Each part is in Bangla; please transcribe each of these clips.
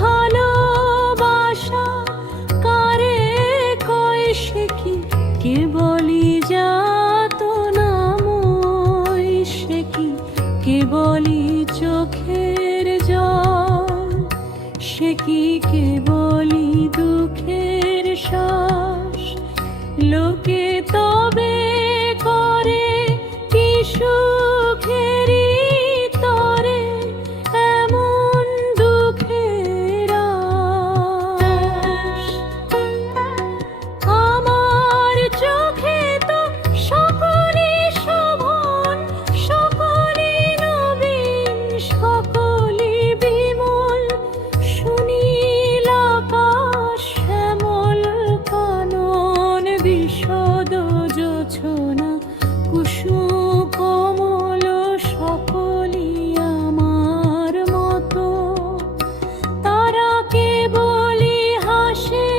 ভালোবাসা কারে কয় সে কি কেবলই যাতনাময়, সে কি কেবলই চোখের জল, সে কি কেবলই দুঃখের শ্বাস। লোকে তবে করে কি সুখেরই তরে এমন দুঃখের আশ। আমার চোখে তো সকলই শোভন, সকলই নবীন, সকলই বিমল। সুনীল আকাশ, শ্যামল কানন, বিশদ জোছনা, কুসুম কমল, সকলই আমার মতো। তারা কেবলই হাসে,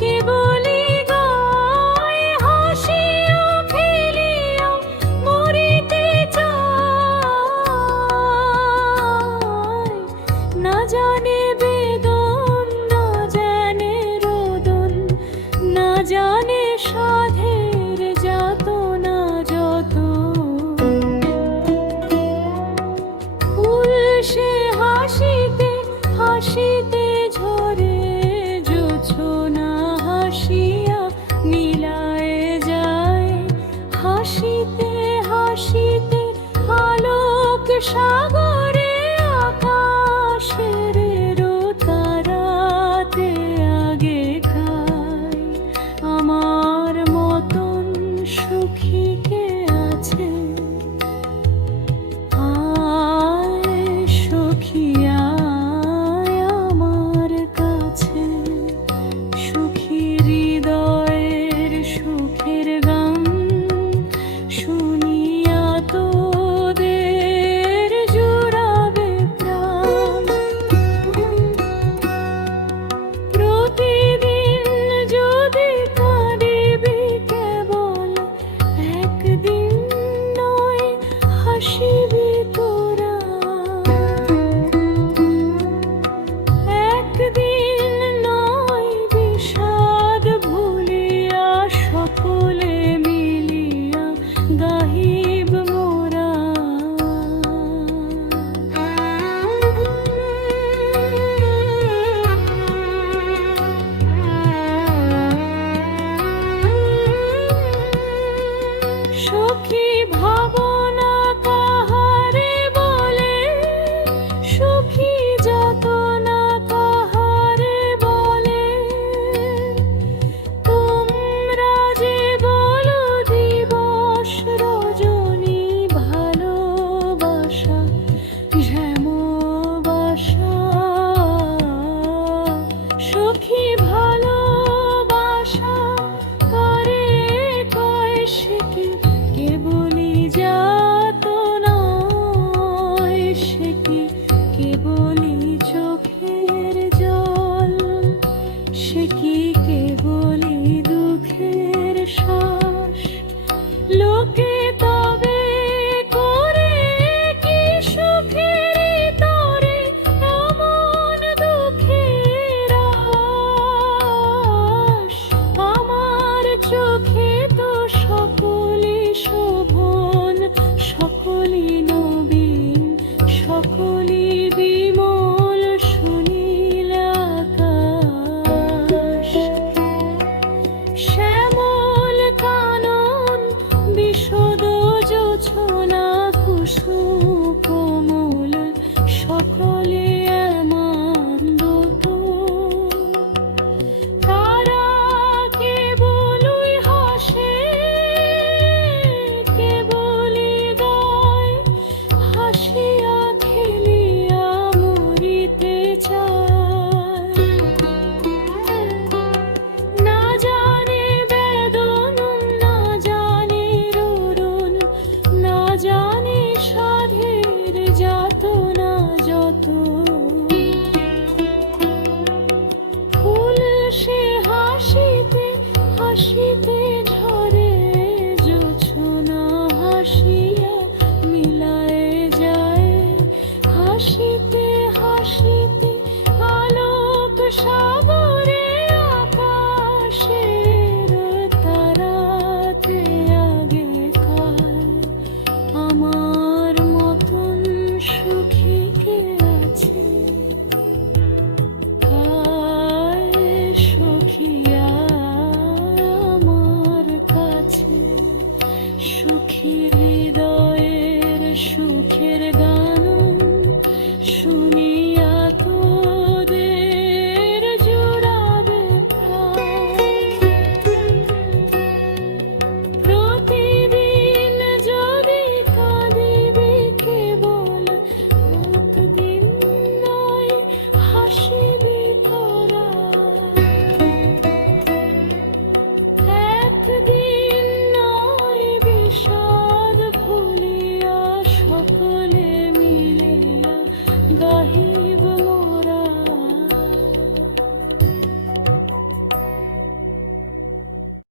কেবলই গায়, হাসিয়া খেলিয়া মরিতে চায়। না জানে বেদন, না জানে রোদন, না জানে সাধের যাতনা যত। ফুল সে হাসিতে হাসিতে